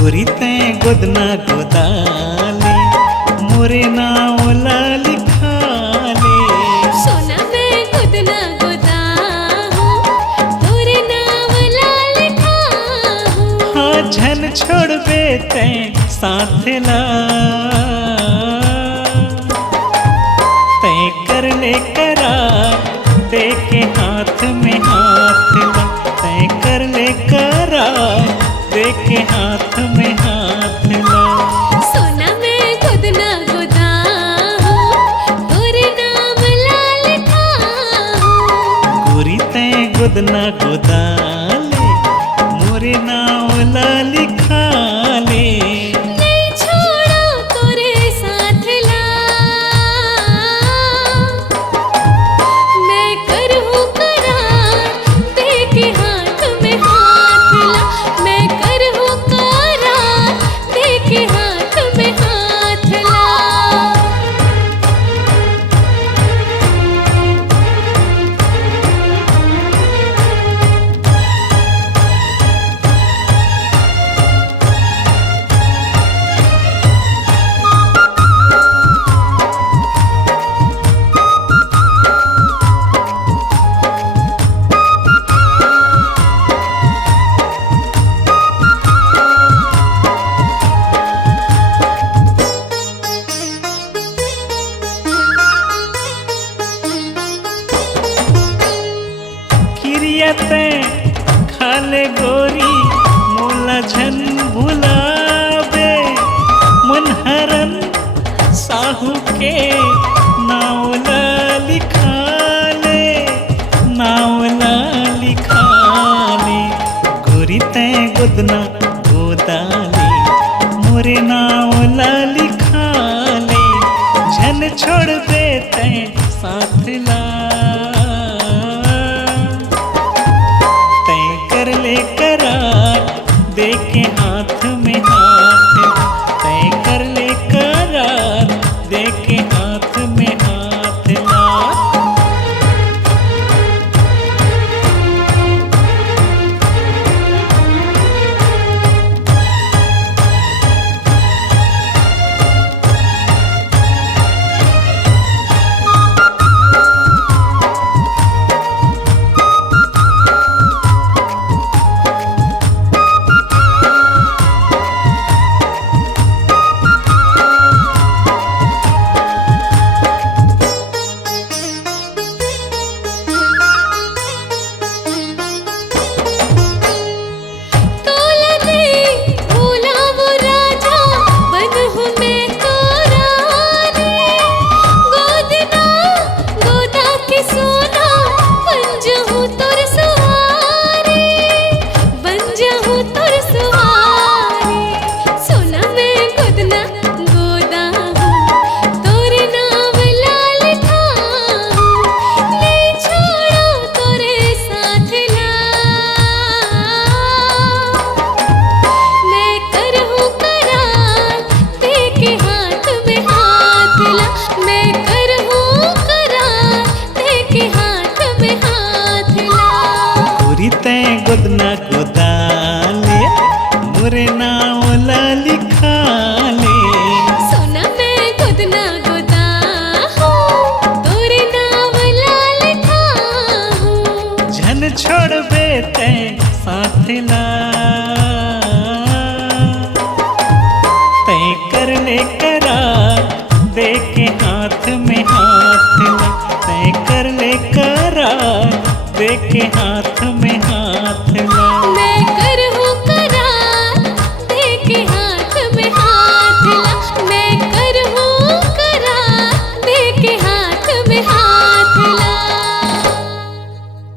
गोरी तैं गोदना गोदाले मोरे नाव ला लिखाले। सोना मैं गोदना गोदा हूँ तोरे नाम ला लिखा हूँ। हाँ झन छोड़ बे तैं साथ ला तैं कर ले करार दे के हाथ में हाथ ला। तैं कर ले करार दे के हाथ में हाथ ला। सोना मैं गोदना गोदा हूँ तोरे नाम ला लिखा हूँ। गोरी तैं गोदना गोदाले मोरे नाव ला लिखाले। नहीं छोड़ो तोरे साथ ला मैं करहूँ करार दे के हाथ में हाथ ला। मैं करहूँ करार दे के हाथ में हाथ ला। किरिया तैं खाले गोरी मोला झन भुलावे। मनहरन साहू के नाव ला लिखाले नाव ला लिखाले। गोरी तैं गोदना गोदाले मोरे नाव ला लिखाले। झन छोड़ दे तैं साथ ला तैं कर ले करार दे के हाथ में हाथ ला। तैं कर ले करार दे के हाथ में हाथ ला। तोला नहीं भूला वो राजा बन हूँ मैं तो रानी। गोदना गोदा के सोना बन जाऊँ तोर सवारी। बन जाऊँ तोर सवारी। सोना मैं गोदना गोदा हूँ तोरे नाम ला लिखा हूँ। नहीं छोड़ो तोरे साथ ला मैं करहूँ करार दे के हाथ में हाथ ला। मैं करहूँ करार दे के हाथ में हाथ ला। गोरी तैं गोदना गोदाले मोरे नाव ला लिखाले। सोना मैं गोदना गोदा हूँ तोरे नाम ला लिखा हूँ। झन छोड़ बे तैं साथ ला तैं कर ले करार दे के हाथ में हाथ ला। तैं कर ले करार दे के हाथ में हाथ ला।